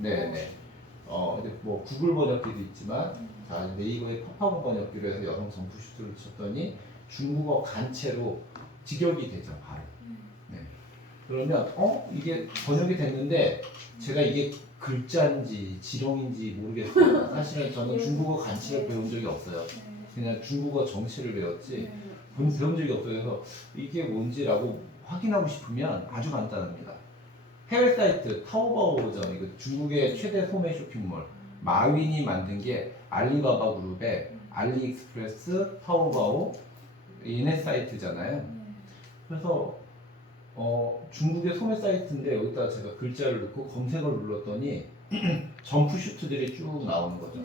네네. 근데 뭐 구글 번역기도 있지만, 자 네이버의 팝하고 번역기로 해서 여성 점프슈트를 쳤더니 중국어 간체로 직역이 되죠, 바로. 네. 그러면 이게 번역이 됐는데 제가 이게 글자인지 지렁인지 모르겠어요. 사실은 저는 중국어 간체를 배운 적이 없어요. 그냥 중국어 정치를 배웠지 배운 적이 없어요. 그래서 이게 뭔지라고 확인하고 싶으면 아주 간단합니다. 해외 사이트 타오바오죠. 이거 중국의 최대 소매 쇼핑몰 마윈이 만든 게 알리바바 그룹의 알리익스프레스, 타오바오 얘네 사이트잖아요. 그래서 중국의 소매 사이트인데 여기다 제가 글자를 넣고 검색을 눌렀더니 점프슈트들이 쭉 나오는 거죠.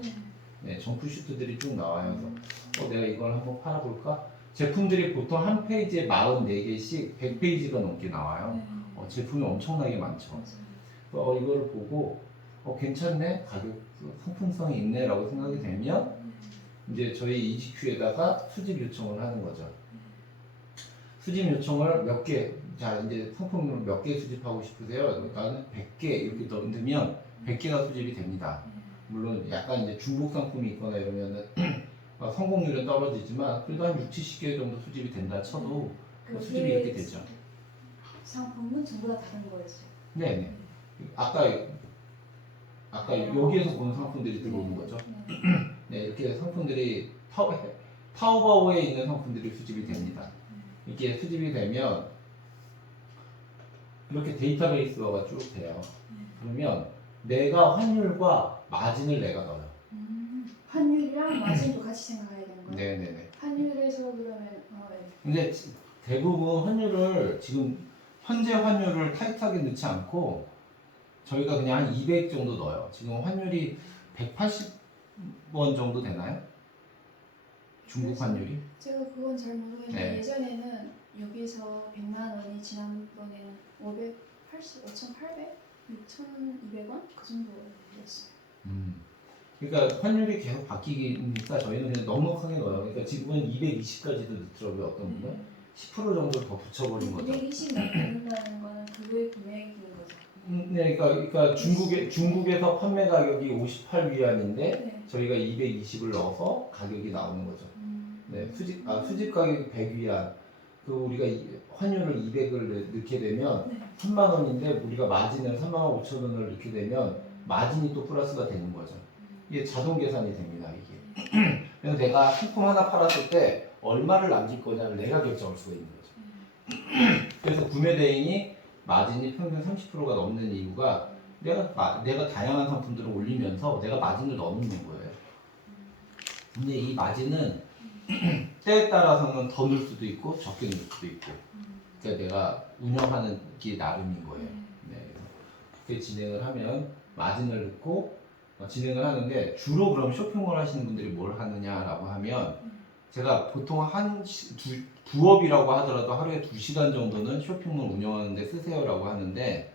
네, 점프슈트들이 쭉 나와요. 그래서 내가 이걸 한번 팔아볼까? 제품들이 보통 한 페이지에 44개씩 100페이지가 넘게 나와요. 제품이 엄청나게 많죠. 이거를 보고 괜찮네? 가격 상품성이 있네? 라고 생각이 되면 이제 저희 EGQ에다가 수집 요청을 하는 거죠. 수집 요청을 몇 개, 자 이제 상품을 몇 개 수집하고 싶으세요? 나는 100개 이렇게 넣으면 100개가 수집이 됩니다. 물론 약간 이제 중복 상품이 있거나 이러면은 성공률은 떨어지지만 그래도 한 6, 70개 정도 수집이 된다 쳐도 수집이 이렇게 되죠. 상품은 전부 다 다른 거였어요. 네네. 아까 여기에서 본 상품들이 들어오는 거죠. 네, 이렇게 상품들이 타오바오에 있는 상품들이 수집이 됩니다. 이게 수집이 되면 이렇게 데이터베이스가 쭉 돼요. 그러면 내가 환율과 마진을 내가 넣어요. 환율이랑 마진도 같이 생각해야 되는 거예요? 네네네. 환율에서 그러면 근데 대부분 환율을 지금 현재 환율을 타이트하게 넣지 않고 저희가 그냥 한 200 정도 넣어요. 지금 환율이 180원 정도 되나요? 중국 환율이? 제가 그건 잘 모르겠는데 네. 예전에는 여기서 100만 원이 지난번에는 580, 5,800, 6,200원 그 정도였어요. 그러니까 환율이 계속 바뀌니까 저희는 그냥 넉넉하게 넣어요. 그러니까 지금은 220까지도 넣더라고요. 어떤 분은 10% 정도 더 붙여버린 거죠. 220 넣는다는 거는 그거의 금액인 거죠. 네, 그러니까 중국에서 판매 가격이 58 위안인데 네. 저희가 220을 넣어서 가격이 나오는 거죠. 네, 수집 가격이 100 위안. 그 우리가 환율을 200을 넣게 되면 네. 3만 원인데 우리가 마진을 3만 5천 원을 넣게 되면 마진이 또 플러스가 되는 거죠. 이게 자동 계산이 됩니다. 이게. 그래서 내가 상품 하나 팔았을 때 얼마를 남길 거냐를 내가 결정할 수가 있는 거죠. 그래서 구매 대행이 마진이 평균 30%가 넘는 이유가 내가 다양한 상품들을 올리면서 내가 마진을 넣는 거예요. 근데 이 마진은 때에 따라서는 더 넣을 수도 있고 적게 넣을 수도 있고 그러니까 내가 운영하는 게 나름인 거예요. 네. 그렇게 진행을 하면 마진을 넣고 진행을 하는데 주로 그럼 쇼핑몰 하시는 분들이 뭘 하느냐라고 하면 제가 보통 부업이라고 하더라도 하루에 2시간 정도는 쇼핑몰 운영하는데 쓰세요라고 하는데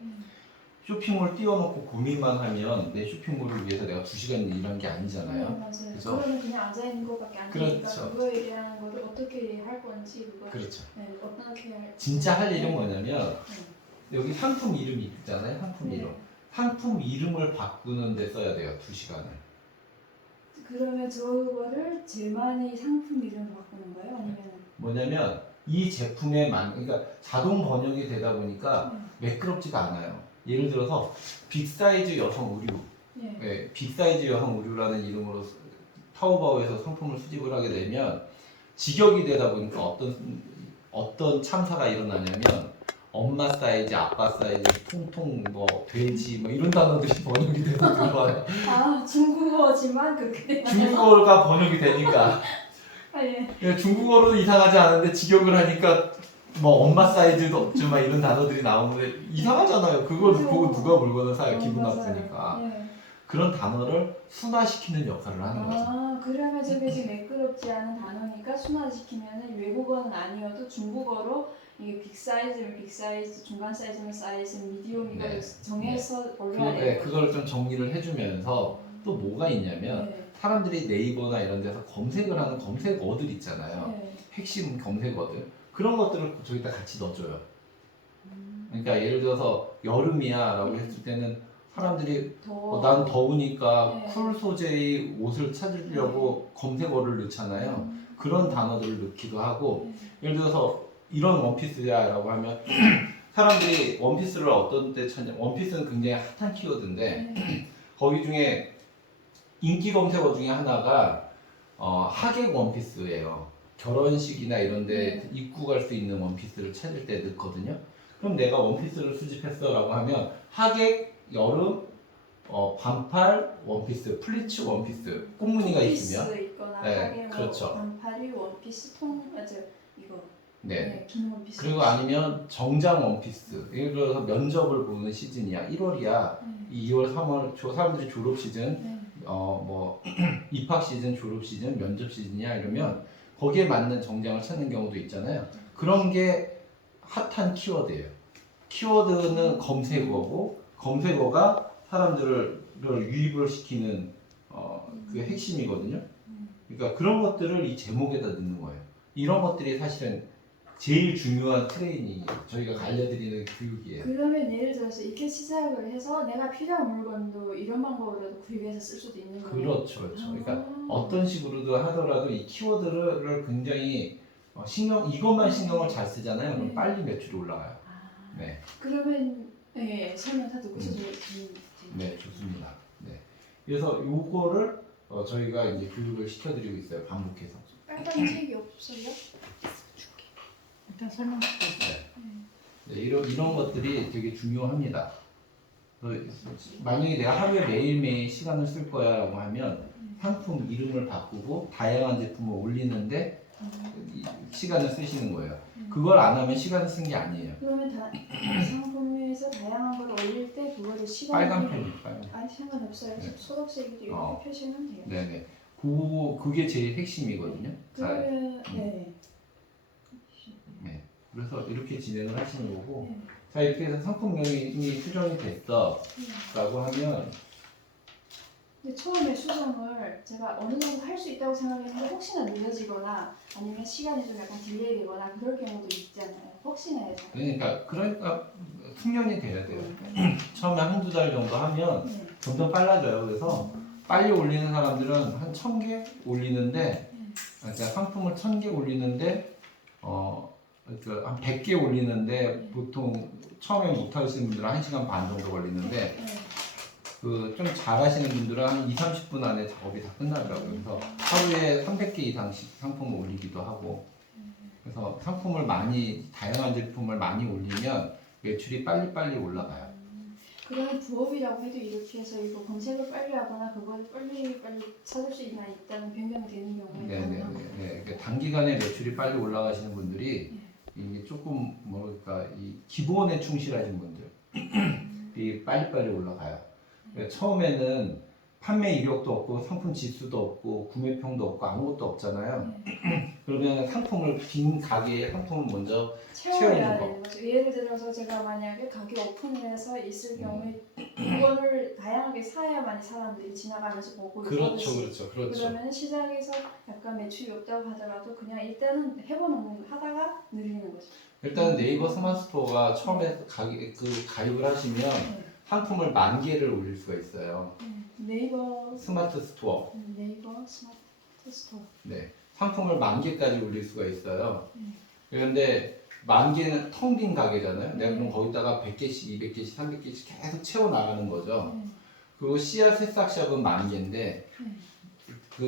쇼핑몰 띄워놓고 고민만 하면 내 쇼핑몰을 위해서 내가 2시간 일한 게 아니잖아요. 맞아요. 그래서 그거는 그냥 앉아 있는 것밖에 안 되니까 그렇죠. 그거에 대한 거를 어떻게 할 건지 그거 그렇죠. 네, 어떻게 할 진짜 할 일은 뭐냐면 여기 상품 이름이 있잖아요. 상품 이름. 상품 이름을 바꾸는 데 써야 돼요. 2시간을. 그러면 저거를 제일 많이 상품 이름으로 바꾸는 거예요? 아니면 뭐냐면 이 제품에 그러니까 자동 번역이 되다 보니까 매끄럽지가 않아요. 예를 들어서 빅사이즈 여성 의류, 네, 빅사이즈 여성 의류라는 이름으로 타오바오에서 상품을 수집을 하게 되면 직역이 되다 보니까 어떤 참사가 일어나냐면 엄마 사이즈, 아빠 사이즈, 통통 뭐 돼지 뭐 이런 단어들이 번역이 돼서 들어와요. 아 중국어지만 그렇게 되나요? 중국어가 번역이 되니까. 아, 예. 그러니까 중국어로는 이상하지 않은데 직역을 하니까 뭐 엄마 사이즈도 없죠 막 이런 단어들이 나오는데 이상하잖아요. 그걸 그렇죠. 보고 누가 물건을 사요. 기분 맞아요. 나쁘니까. 예. 그런 단어를 순화시키는 역할을 하는 거죠. 아 그러면 저게 지금 매끄럽지 않은 단어니까 순화시키면은 외국어는 아니어도 중국어로 이게 빅 사이즈면 빅 사이즈, 중간 사이즈면 사이즈, 미디움 이걸 정해서 올려야 돼요. 그걸 좀 정리를 해주면서 또 뭐가 있냐면 사람들이 네이버나 이런 데서 검색을 하는 검색어들 있잖아요. 핵심 검색어들 그런 것들을 저기다 같이 넣어줘요. 그러니까 예를 들어서 여름이야 라고 했을 때는 사람들이 더 난 더우니까 네. 쿨 소재의 옷을 찾으려고 검색어를 넣잖아요. 그런 단어들을 넣기도 하고 예를 들어서 이런 원피스야라고 하면 사람들이 원피스를 어떤 때 찾냐 원피스는 굉장히 핫한 키워드인데 거기 중에 인기 검색어 중에 하나가 하객 원피스예요. 결혼식이나 이런 데 입고 갈 수 있는 원피스를 찾을 때 넣거든요. 그럼 내가 원피스를 수집했어 라고 하면 하객, 여름, 반팔, 원피스, 플리츠 원피스 꽃무늬가 있으면 원피스 있거나 네, 하게 뭐 그렇죠. 반팔이 원피스 맞아 이거 네. 긴 원피스 그리고 아니면 정장 원피스 예를 들어서 면접을 보는 시즌이야 1월이야 2월 3월 사람들이 졸업 시즌 뭐 입학 시즌 졸업 시즌 면접 시즌이야 이러면 거기에 맞는 정장을 찾는 경우도 있잖아요. 그런 게 핫한 키워드예요. 키워드는 검색어고 검색어가 사람들을 유입을 시키는 그게 핵심이거든요. 그러니까 그런 것들을 이 제목에다 넣는 거예요. 이런 것들이 사실은 제일 중요한 트레이닝이에요. 저희가 알려드리는 교육이에요. 그러면 예를 들어서 이렇게 시작을 해서 내가 필요한 물건도 이런 방법으로도 구입해서 쓸 수도 있는 거예요. 그렇죠, 그렇죠. 그러니까 어떤 식으로도 하더라도 이 키워드를 굉장히 이것만 신경을 잘 쓰잖아요. 그럼 네. 빨리 매출이 올라가요. 아, 네, 그러면 설명 다 듣고서 네, 좋습니다. 네, 그래서 요거를 저희가 이제 교육을 시켜드리고 있어요. 반복해서. 빨간 책이 없어요? 일단 설명할게요. 네, 이런 것들이 되게 중요합니다. 만약에 내가 하루에 매일매일 시간을 쓸 거야라고 하면 상품 이름을 바꾸고 다양한 제품을 올리는데 시간을 쓰시는 거예요. 그걸 안 하면 시간을 쓴 게 아니에요. 그러면 상품에서 다양한 걸 올릴 때 그거를 시간이 빨간 펜이 빨간. 아니 상관없어요. 네. 초록색이도 이렇게 표시하면 돼요. 네네. 그게 제일 핵심이거든요. 자, 그러면 네. 그래서 이렇게 진행을 하시는 거고. 네. 자 이렇게 해서 상품명이 수정이 됐어라고 하면 근데 처음에 수정을 제가 어느 정도 할 수 있다고 생각했는데 혹시나 늦어지거나 아니면 시간이 좀 약간 딜레이되거나 그럴 경우도 있잖아요. 혹시나 해서. 그러니까 숙련이 돼야 돼요. 처음에 한두 달 정도 하면 네. 점점 빨라져요. 그래서 빨리 올리는 사람들은 한 1000개 올리는데 그러니까 상품을 1000개 올리는데 그러니까 한 100개 올리는데 보통 처음에 못하시는 분들은 1시간 반 정도 걸리는데 네. 그 좀 잘하시는 분들은 한 2-30분 안에 작업이 다 끝나더라고요. 그래서 하루에 300개 이상씩 상품을 올리기도 하고 그래서 상품을 다양한 제품을 많이 올리면 매출이 빨리빨리 올라가요. 그러면 부업이라고 해도 이렇게 해서 이거 검색을 빨리 하거나 그걸 빨리 찾을 수 있다는 변경이 되는 경우가 있거든요. 네네네. 그러니까 단기간에 매출이 빨리 올라가시는 분들이 이게 조금 뭐랄까 이 기본에 충실하신 분들이 빨리빨리 올라가요. 그러니까 처음에는 판매 이력도 없고 상품 지수도 없고 구매평도 없고 아무것도 없잖아요. 그러면 빈 가게에 상품을 먼저 채워야 채우는 거. 되는 거죠. 예를 들어서 제가 만약에 가게 오픈을 해서 있을 경우에 물건을 다양하게 사야만이 사람들이 지나가면서 보고 그렇죠. 그러면 시작에서 약간 매출이 없다고 하더라도 그냥 일단은 하다가 늘리는 거죠. 일단 네이버 스마트 스토어가 처음에 가입을 하시면 상품을 10,000개를 올릴 수가 있어요. 네이버 스마트 스토어. 스마트 스토어. 네. 상품을 10,000개까지 올릴 수가 있어요. 그런데 10,000개는 텅 빈 가게잖아요. 내가 그럼 거기다가 100개씩, 200개씩, 300개씩 계속 채워 나가는 거죠. 그리고 씨앗 새싹샵은 10,000개인데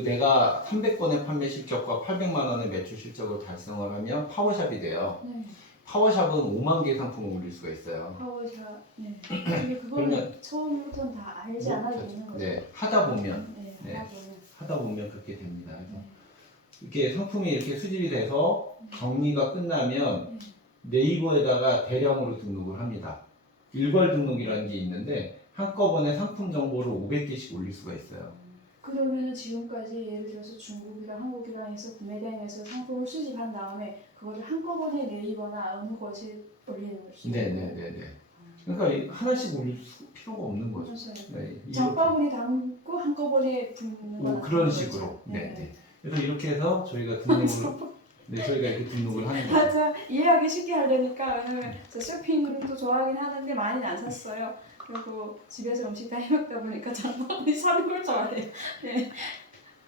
내가 300건의 판매 실적과 800만 원의 매출 실적을 달성을 하면 파워샵이 돼요. 파워샵은 5만 개 상품을 올릴 수가 있어요. 파워샵. 네. 근데 그거는 처음부터는 다 알지 않아도 되는 거죠. 네, 하다 보면 네. 하다 보면 그렇게 됩니다. 그래서 이렇게 상품이 이렇게 수집이 돼서 정리가 끝나면 네이버에다가 대량으로 등록을 합니다. 일괄 등록이라는 게 있는데 한꺼번에 상품 정보를 500개씩 올릴 수가 있어요. 그러면 지금까지 예를 들어서 중국이랑 한국이랑 해서 구매대행해서 상품을 수집한 다음에 그거를 한꺼번에 네이버나 어느 곳에 올리는 거죠. 네네네네. 그러니까 하나씩 올릴 필요가 없는 거죠. 네, 장바구니 담고 한꺼번에 붓는 거는 그런 식으로. 네. 그래서 이렇게 해서 저희가 등록을 저희가 이렇게 등록을 하는 거예요. 맞아. 이해하기 쉽게 하려니까 왜냐면 저 쇼핑도 좋아하긴 하는데 많이는 안 샀어요. 그리고 집에서 음식 다 해먹다 보니까 장모님 사는 걸 좋아해요. 네.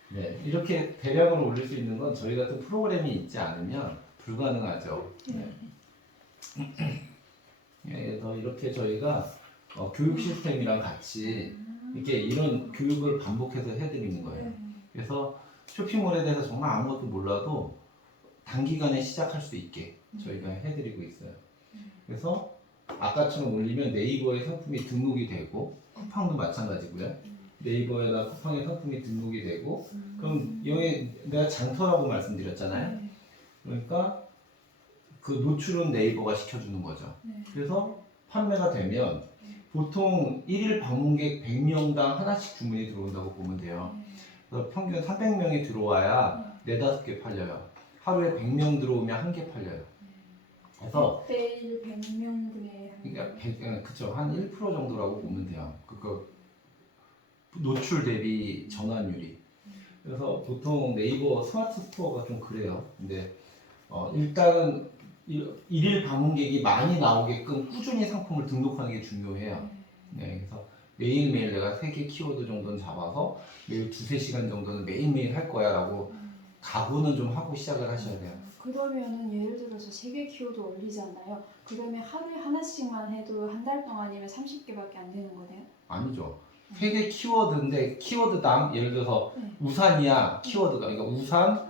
네, 이렇게 대량으로 올릴 수 있는 건 저희 같은 프로그램이 있지 않으면 불가능하죠. 네. 그래서 이렇게 저희가 교육 시스템이랑 같이 이렇게 이런 교육을 반복해서 해드리는 거예요. 그래서 쇼핑몰에 대해서 정말 아무것도 몰라도 단기간에 시작할 수 있게 저희가 해드리고 있어요. 그래서 아까처럼 올리면 네이버에 상품이 등록이 되고 쿠팡도 마찬가지고요. 네이버에다 쿠팡에 상품이 등록이 되고 그럼 여기 내가 장터라고 말씀드렸잖아요. 그러니까 그 노출은 네이버가 시켜주는 거죠. 그래서 판매가 되면 보통 1일 방문객 100명당 하나씩 주문이 들어온다고 보면 돼요. 그래서 평균 300명이 들어와야 4, 5개 팔려요. 하루에 100명 들어오면 1개 팔려요. 그래서 100대1 100명분의 그러니까 그쵸, 한 1% 정도라고 보면 돼요. 그 노출 대비 전환율이. 그래서 보통 네이버 스마트 스토어가 좀 그래요. 근데 일단은 일일 방문객이 많이 나오게끔 꾸준히 상품을 등록하는 게 중요해요. 네, 그래서 매일매일 내가 3개 키워드 정도는 잡아서 매일 2-3시간 정도는 매일매일 할 거야 라고 각오는 좀 하고 시작을 하셔야 돼요. 그러면은 예를 들어서 3개 키워드 올리잖아요. 그러면 하루에 하나씩만 해도 한 달 동안이면 30개밖에 안 되는 거네요? 아니죠. 3개 키워드인데 키워드당 예를 들어서 우산이야 키워드가, 그러니까 우산,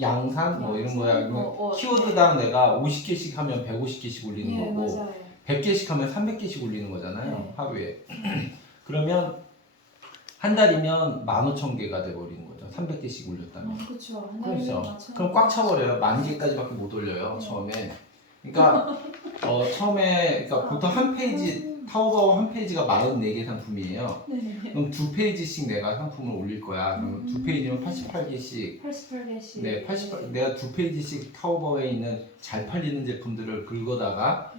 양산 뭐 이런 거야. 그러면 키워드당 내가 50개씩 하면 150개씩 올리는 네, 거고 맞아요. 100개씩 하면 300개씩 올리는 거잖아요. 네. 하루에. 그러면 한 달이면 15,000개가 돼버리는 거죠. 300개씩 올렸다면. 그렇죠. 그렇죠. 그럼 꽉 차버려요. 10,000개까지밖에 못 올려요. 네. 처음에. 그러니까 처음에 그러니까 보통 한 페이지 타오바오 한 페이지가 44개 상품이에요. 네. 그럼 2페이지씩 내가 상품을 올릴 거야. 그럼 2페이지면 88개씩. 88개씩. 네, 88. 내가 2페이지씩 타오바오에 있는 잘 팔리는 제품들을 긁어다가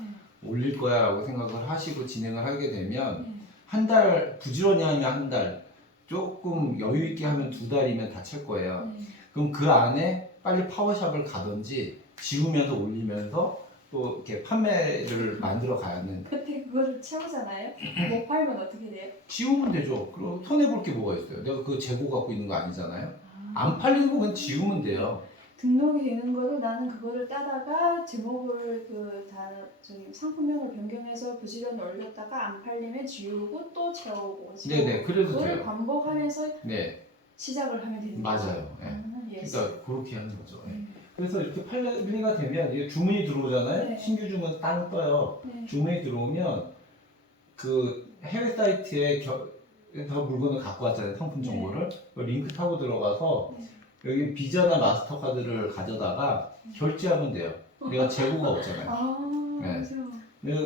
올릴 거야라고 생각을 하시고 진행을 하게 되면 한 달 부지런히 하면 한 달, 조금 여유 있게 하면 2달이면 다 찰 거예요. 그럼 그 안에 빨리 파워샵을 가든지 지우면서 올리면서 또 이렇게 판매를 만들어 가야는. 그때 그거를 채우잖아요. 못 팔면 어떻게 돼요? 지우면 되죠. 그리고 손해 볼 게 뭐가 있어요? 내가 그 재고 갖고 있는 거 아니잖아요. 안 팔리는 거 그냥 지우면 돼요. 등록이 되는 거를 나는 그거를 따다가 제목을 저기 상품명을 변경해서 부지런히 올렸다가 안 팔리면 지우고 또 채우고 네네, 그래도 그걸 돼요. 반복하면서 네, 시작을 하면 되는 거죠. 맞아요. 네. 예스. 그러니까 그렇게 하는 거죠. 네. 그래서 이렇게 판매가 되면 이게 주문이 들어오잖아요. 네. 신규 주문 땅 떠요. 네. 주문이 들어오면 그 해외 사이트에 더 물건을 갖고 왔잖아요. 상품 정보를. 그 링크 타고 들어가서 여기 비자나 마스터카드를 가져다가 결제하면 돼요. 내가 재고가 없잖아요. 아, 네. 맞아요. 내가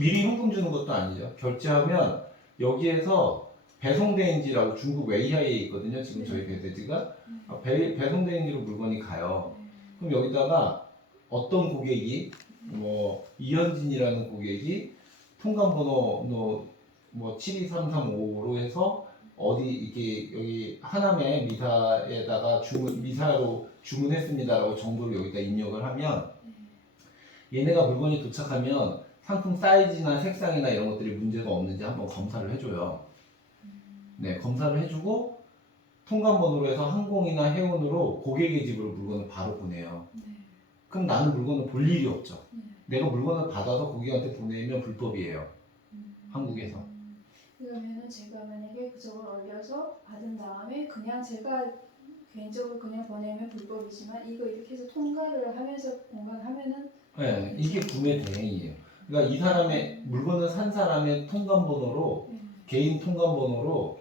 미리 현금 주는 것도 아니죠. 결제하면 여기에서 배송대행지라고 중국 웨이하이에 있거든요. 지금 저희 배대지가 배송대행지로 물건이 가요. 그럼 여기다가 어떤 고객이 뭐 이현진이라는 고객이 통관번호 뭐 72335로 해서 어디 이게 여기 하남의 미사에다가 미사로 주문했습니다라고 정보를 여기다 입력을 하면 얘네가 물건이 도착하면 상품 사이즈나 색상이나 이런 것들이 문제가 없는지 한번 검사를 해줘요. 네, 검사를 해주고 통관번호로 해서 항공이나 해운으로 고객의 집으로 물건을 바로 보내요. 그럼 나는 물건을 볼 일이 없죠. 내가 물건을 받아서 고객한테 보내면 불법이에요. 한국에서. 그러면은 제가 만약에 그쪽을 올려서 받은 다음에 그냥 제가 개인적으로 그냥 보내면 불법이지만 이거 이렇게 해서 통과를 하면서 공간하면은 네, 이게 구매 대행이에요. 그러니까 이 사람의 물건을 산 사람의 통관번호로 개인 통관번호로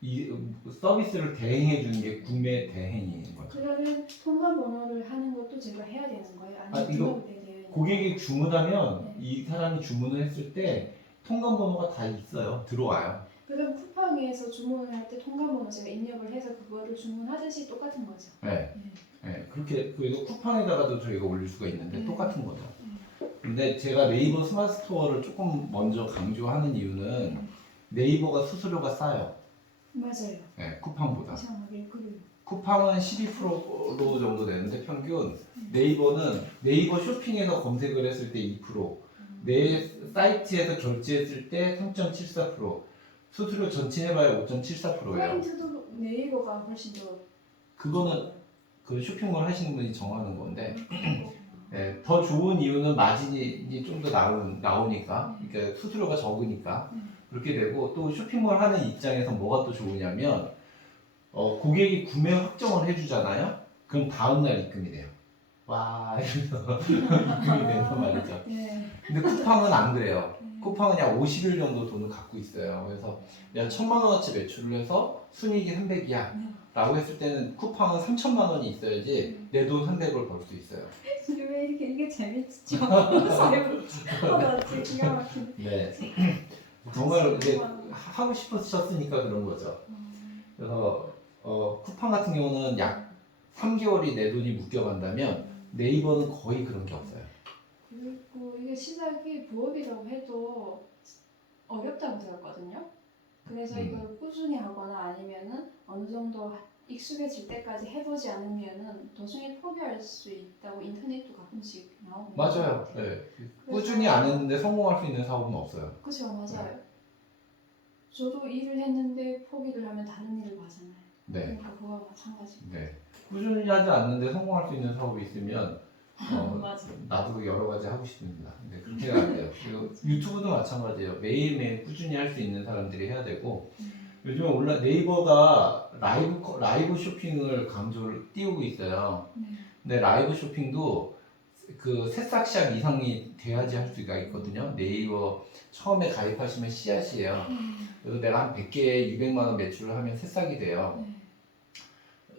이 서비스를 대행해 주는 게 구매 대행인 거죠. 그러면 통관번호를 하는 것도 제가 해야 되는 거예요? 아니면 이거 등록이 돼야 되는 고객이 주문하면 네. 이 사람이 주문을 했을 때 통관번호가 다 있어요. 들어와요. 그럼 쿠팡에서 주문을 할 때 통관번호 제가 입력을 해서 그거를 주문하듯이 똑같은 거죠? 네. 네. 그렇게 그리고 쿠팡에다가도 저희가 올릴 수가 있는데 똑같은 거죠. 근데 제가 네이버 스마트 스토어를 조금 먼저 강조하는 이유는 네이버가 수수료가 싸요. 맞아요. 네, 쿠팡보다. 이상하게 그래요. 쿠팡은 12% 정도 되는데 평균 네이버는 네이버 쇼핑에서 검색을 했을 때 2%, 내 사이트에서 결제했을 때 3.74%, 수수료 전체 해봐야 5.74%예요. 포인트도 네이버가 훨씬 더 그거는 그 쇼핑몰 하시는 분이 정하는 건데, 네, 더 좋은 이유는 마진이 좀 더 나오니까, 그러니까 수수료가 적으니까 그렇게 되고, 또 쇼핑몰 하는 입장에서 뭐가 또 좋으냐면 고객이 구매 확정을 해주잖아요. 그럼 다음날 입금이 돼요. 와 이러면서 입금이 돼서 말이죠. 네. 근데 쿠팡은 안 그래요. 쿠팡은 약 50일 정도 돈을 갖고 있어요. 그래서 내가 1,000만 원어치 매출을 해서 순이익이 300이야 라고 했을 때는 쿠팡은 3,000만 원이 있어야지 내 돈 300을 벌 수 있어요. 왜 이렇게 이게 재밌죠? 사회부 맞지? 기가 막히네. 네. 정말 이제 하고 싶으셨으니까 그런 거죠. 그래서 쿠팡 같은 경우는 약 3개월이 내 돈이 묶여간다면 네이버는 거의 그런 게 없어요. 그리고 이게 시작이 부업이라고 해도 어렵다고 들었거든요. 그래서 이걸 꾸준히 하거나 아니면은 어느 정도 익숙해질 때까지 해보지 않으면은 도중에 포기할 수 있다고 인터넷도 가끔씩 나오고. 맞아요. 네. 꾸준히 안 했는데 성공할 수 있는 사업은 없어요. 그렇죠, 맞아요. 저도 일을 했는데 포기를 하면 다른 일을 하잖아요. 네. 그러니까 그거와 마찬가지. 네. 꾸준히 하지 않는데 성공할 수 있는 사업이 있으면 맞아. 나도 여러 가지 하고 싶습니다. 근데 그렇게는 안 돼요. 그리고 유튜브도 마찬가지예요. 매일매일 꾸준히 할 수 있는 사람들이 해야 되고 요즘에 네이버가 라이브 쇼핑을 강조를 띄우고 있어요. 근데 라이브 쇼핑도 그 새싹 시작 이상이 돼야지 할 수가 있거든요. 네이버 처음에 가입하시면 씨앗이에요. 그래서 내가 한 100개에 200만 원 매출을 하면 새싹이 돼요.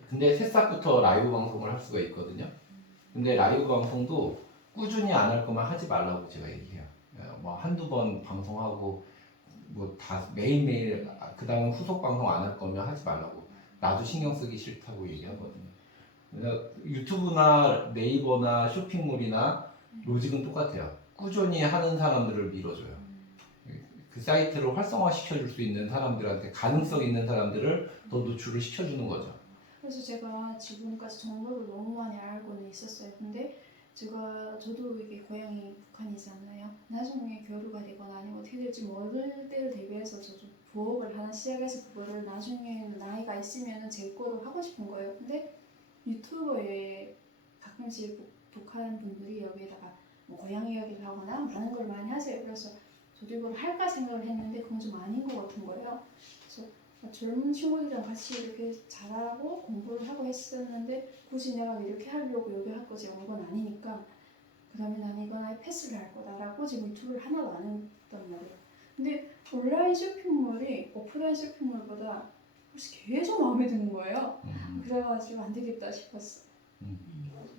근데 새싹부터 라이브 방송을 할 수가 있거든요. 근데 라이브 방송도 꾸준히 안 할 거면 하지 말라고 제가 얘기해요. 뭐 한두 번 방송하고 뭐 다 매일매일 그다음 후속 방송 안 할 거면 하지 말라고. 나도 신경 쓰기 싫다고 얘기하거든요. 그래서 유튜브나 네이버나 쇼핑몰이나 로직은 똑같아요. 꾸준히 하는 사람들을 밀어줘요. 그 사이트를 활성화 시켜줄 수 있는 사람들한테 가능성 있는 사람들을 더 노출을 시켜주는 거죠. 그래서 제가 지금까지 정보를 너무 많이 알고는 있었어요. 근데 저도 이게 고향이 북한이잖아요. 나중에 교류가 되거나 아니면 어떻게 될지 모를 때를 대비해서 저도 부업을 하나 시작해서 그거를 나중에 나이가 있으면 제 거로 하고 싶은 거예요. 근데 유튜버에 가끔씩 북한 분들이 여기에다가 뭐 고향 이야기를 하거나 많은 걸 많이 하세요. 그래서 저도 이걸 할까 생각을 했는데 그건 좀 아닌 것 같은 거예요. 그래서 젊은 친구들이랑 같이 이렇게 잘하고 공부를 하고 했었는데 굳이 내가 이렇게 하려고 여기 할 거지 이건 아니니까 그다음에 나는 이건 아예 패스를 할 거다라고 지금 유튜브를 하나도 안 했단 말이에요. 근데 온라인 쇼핑몰이 오프라인 쇼핑몰보다 훨씬 계속 마음에 드는 거예요. 그래가지고 안 되겠다 싶었어.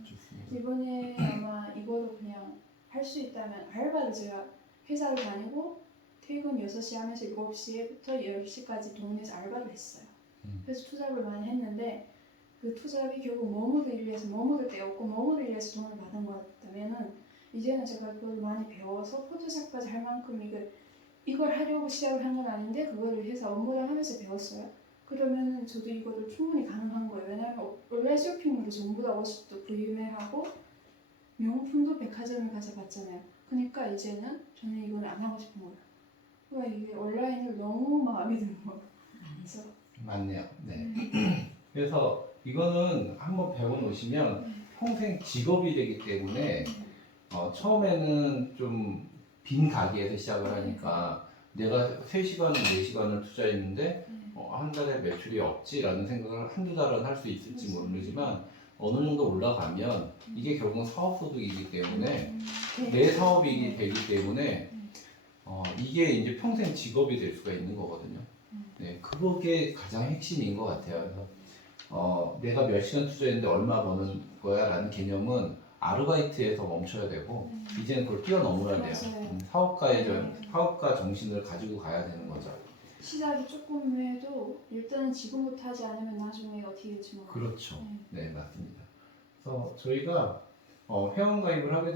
좋습니다. 이번에 아마 이거로 그냥 할 수 있다면 알바를 제가 회사를 다니고 퇴근 6시 하면서 7시부터 10시까지 동네에서 알바를 했어요. 그래서 투잡을 많이 했는데 그 투잡이 결국 머무르기 위해서 머무를 데 없고 머무르기 위해서 돈을 받은 거였다면은 이제는 제가 그걸 많이 배워서 포토샵까지 할 만큼 이걸 하려고 시작을 한 건 아닌데 그거를 회사 업무를 하면서 배웠어요. 그러면은 저도 이거를 충분히 가능한 거예요. 왜냐하면 온라인 쇼핑으로 전부 다 옷도 구매하고 명품도 백화점에 가서 봤잖아요. 그러니까 이제는 저는 이걸 안 하고 싶은 거예요. 그러니까 이게 온라인을 너무 마음에 드는 거예요. 그래서 맞네요. 네. 그래서 이거는 한번 배워놓으시면 평생 직업이 되기 때문에 처음에는 좀 빈 가게에서 시작을 하니까 내가 3시간을 4시간을 투자했는데 한 달에 매출이 없지라는 생각을 한두 달은 할 수 있을지 모르지만 어느 정도 올라가면 이게 결국은 사업소득이기 때문에 내 사업이 되기 때문에 이게 이제 평생 직업이 될 수가 있는 거거든요. 네, 그게 가장 핵심인 것 같아요. 그래서 내가 몇 시간 투자했는데 얼마 버는 거야 라는 개념은 아르바이트에서 멈춰야 되고 이제는 그걸 뛰어넘어야 돼요. 사업가 정신을 가지고 가야 되는 거죠. 시작이 조금 해도 일단은 지금부터 하지 않으면 나중에 어떻게 될지 모르겠어요. 그렇죠. 네, 맞습니다. 그래서 저희가 회원 가입을 하게